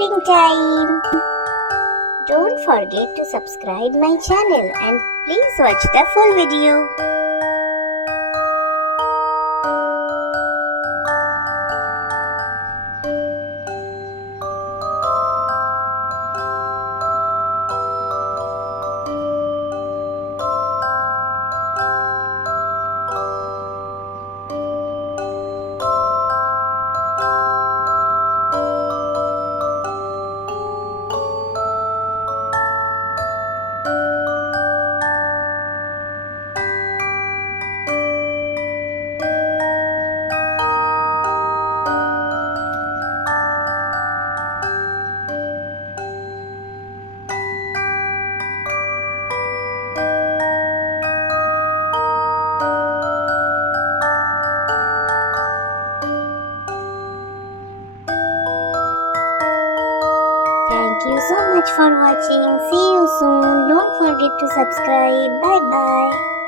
coloring time. Don't forget to subscribe my channel and please watch the full video. Thank you so much for watching. See you soon. Don't forget to subscribe. Bye bye.